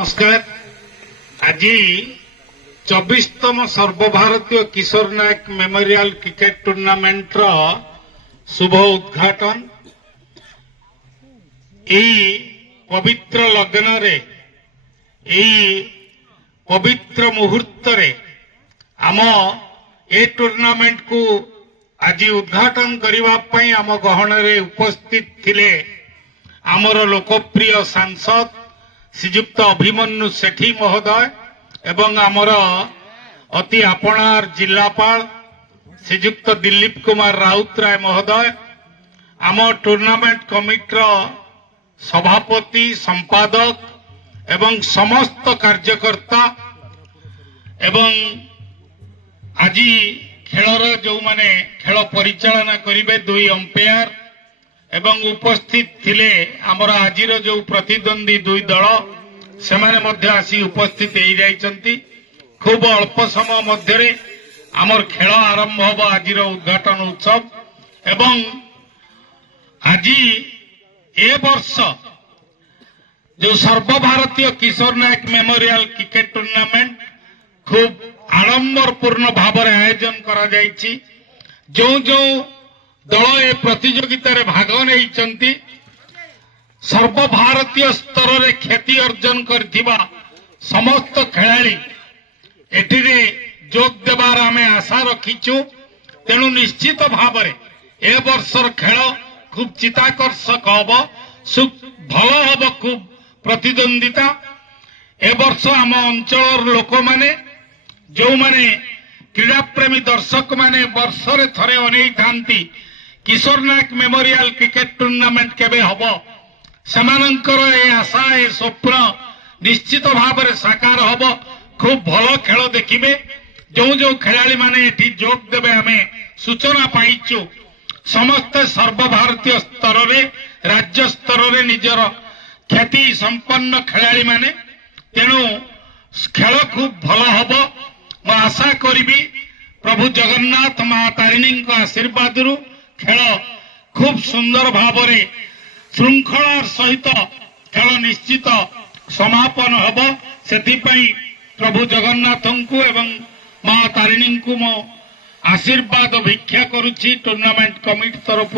नमस्कार। आज 24तम सर्वभारतीय किशोर नायक memorial cricket tournament रो शुभ उद्घाटन यही पवित्र लग्न रे यही पवित्र मुहूर्त रे आम ए टूर्नामेंट को आज उद्घाटन करने आम गहन रे उपस्थित थिले आमर लोकप्रिय सांसद श्रीजुक्त अभिमन्यु सेठी महोदय एवं आमर अति आपणार जिलापाल श्रीजुक्त दिलीप कुमार राउतराय महोदय आम टूर्नामेंट कमिटीर सभापति संपादक एवं समस्त कार्यकर्ता एवं आज खेलर जो माने खेल परिचालना करिवे दुई अंपायर एवं उपस्थित थिले आमर आजिर जो प्रतिद्वंदी दुई दल से आसी उपस्थित हो जाइछंती। खूब अल्प समय मध्य आमर खेल आरंभ होब आजिर उद्घाटन उत्सव एवं आज ए वर्ष जो सर्वभारतीय किशोर नायक मेमोरियल क्रिकेट टूर्नामेंट खूब आडंबरपूर्ण भाव आयोजन करा जाइछि। जो जो दल ए प्रतियोगिता रे भाग नहीं सर्वभारतीय स्तर रे ख्याति अर्जन करथिबा समस्त खेलाड़ी एटिरे जोग देबार आमे आशा रखिछु। तेणु निश्चित भाव ए वर्षर खेल खूब चिताकर्षक हब भल हब खूब प्रतिद्वंदिता। ए वर्ष आम अंचल लोक माने जो माने क्रीड़ा प्रेमी दर्शक माने वर्षरे थरे अनेई थांती किशोर नायक मेमोरियल क्रिकेट टूर्नामेंट केबे हब सेमानंकर ए आशा ए स्वप्न निश्चित भाव में साकार हब। खूब भल खेल देखिबे। जो जो खेलाड़ी माने एठी जोग देबे आमे सूचना पाइछु समस्त सर्वभारतीय स्तर रे राज्य स्तर रे निजर ख्याति संपन्न खेलाड़ी माने। तेणु खेल खूब भल हब। मु आशा करी प्रभु जगन्नाथ मां तारिणी आशीर्वाद खेल खूब सुंदर भाव श्रृंखलार सहित खेल निश्चित समापन हब। सेथिपाई प्रभु जगन्नाथ को एवं मां तारिणी को मो आशीर्वाद भिक्षा करुछि टूर्नामेंट कमिटी तरफ।